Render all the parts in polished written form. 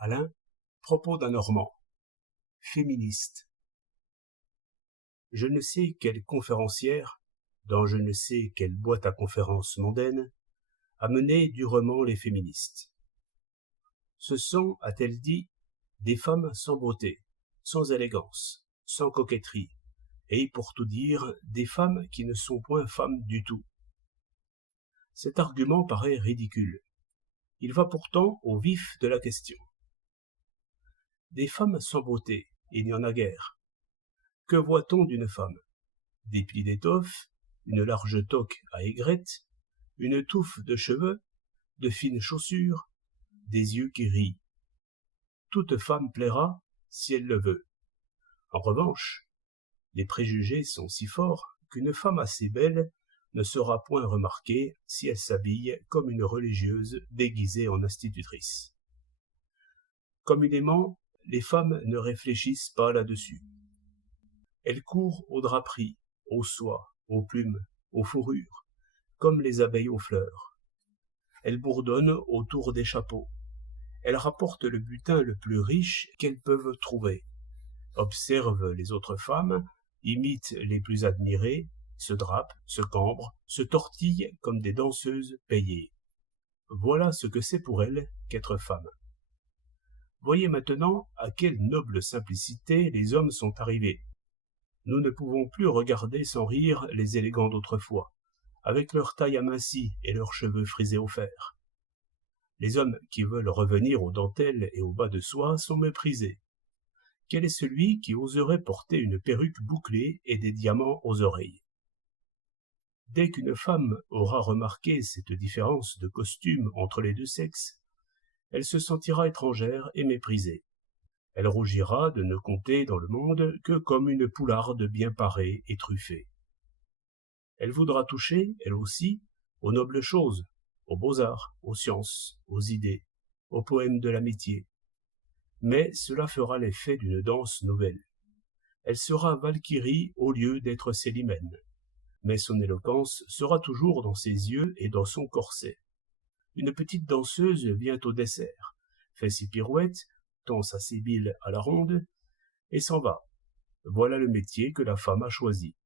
Alain, propos d'un Normand. Féministe. Je ne sais quelle conférencière, dans je ne sais quelle boîte à conférences mondaine, a mené durement les féministes. Ce sont, a-t-elle dit, des femmes sans beauté, sans élégance, sans coquetterie, et, pour tout dire, des femmes qui ne sont point femmes du tout. Cet argument paraît ridicule. Il va pourtant au vif de la question. Des femmes sans beauté, il n'y en a guère. Que voit-on d'une femme? Des plis d'étoffe, une large toque à aigrette, une touffe de cheveux, de fines chaussures, des yeux qui rient. Toute femme plaira si elle le veut. En revanche, les préjugés sont si forts qu'une femme assez belle ne sera point remarquée si elle s'habille comme une religieuse déguisée en institutrice. Communément, les femmes ne réfléchissent pas là-dessus. Elles courent aux draperies, aux soies, aux plumes, aux fourrures, comme les abeilles aux fleurs. Elles bourdonnent autour des chapeaux. Elles rapportent le butin le plus riche qu'elles peuvent trouver, observent les autres femmes, imitent les plus admirées, se drapent, se cambrent, se tortillent comme des danseuses payées. Voilà ce que c'est pour elles qu'être femme. Voyez maintenant à quelle noble simplicité les hommes sont arrivés. Nous ne pouvons plus regarder sans rire les élégants d'autrefois, avec leur taille amincie et leurs cheveux frisés au fer. Les hommes qui veulent revenir aux dentelles et aux bas de soie sont méprisés. Quel est celui qui oserait porter une perruque bouclée et des diamants aux oreilles? Dès qu'une femme aura remarqué cette différence de costume entre les deux sexes, elle se sentira étrangère et méprisée. Elle rougira de ne compter dans le monde que comme une poularde bien parée et truffée. Elle voudra toucher, elle aussi, aux nobles choses, aux beaux-arts, aux sciences, aux idées, aux poèmes de l'amitié. Mais cela fera l'effet d'une danse nouvelle. Elle sera Valkyrie au lieu d'être Célimène. Mais son éloquence sera toujours dans ses yeux et dans son corset. Une petite danseuse vient au dessert, fait ses pirouettes, tend sa sibyle à la ronde, et s'en va. Voilà le métier que la femme a choisi.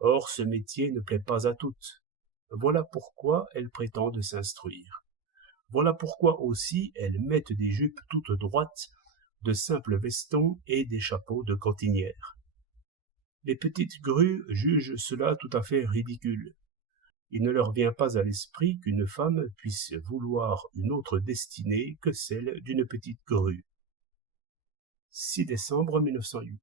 Or, ce métier ne plaît pas à toutes. Voilà pourquoi elles prétendent s'instruire. Voilà pourquoi aussi elles mettent des jupes toutes droites, de simples vestons et des chapeaux de cantinière. Les petites grues jugent cela tout à fait ridicule. Il ne leur vient pas à l'esprit qu'une femme puisse vouloir une autre destinée que celle d'une petite grue. 6 décembre 1908.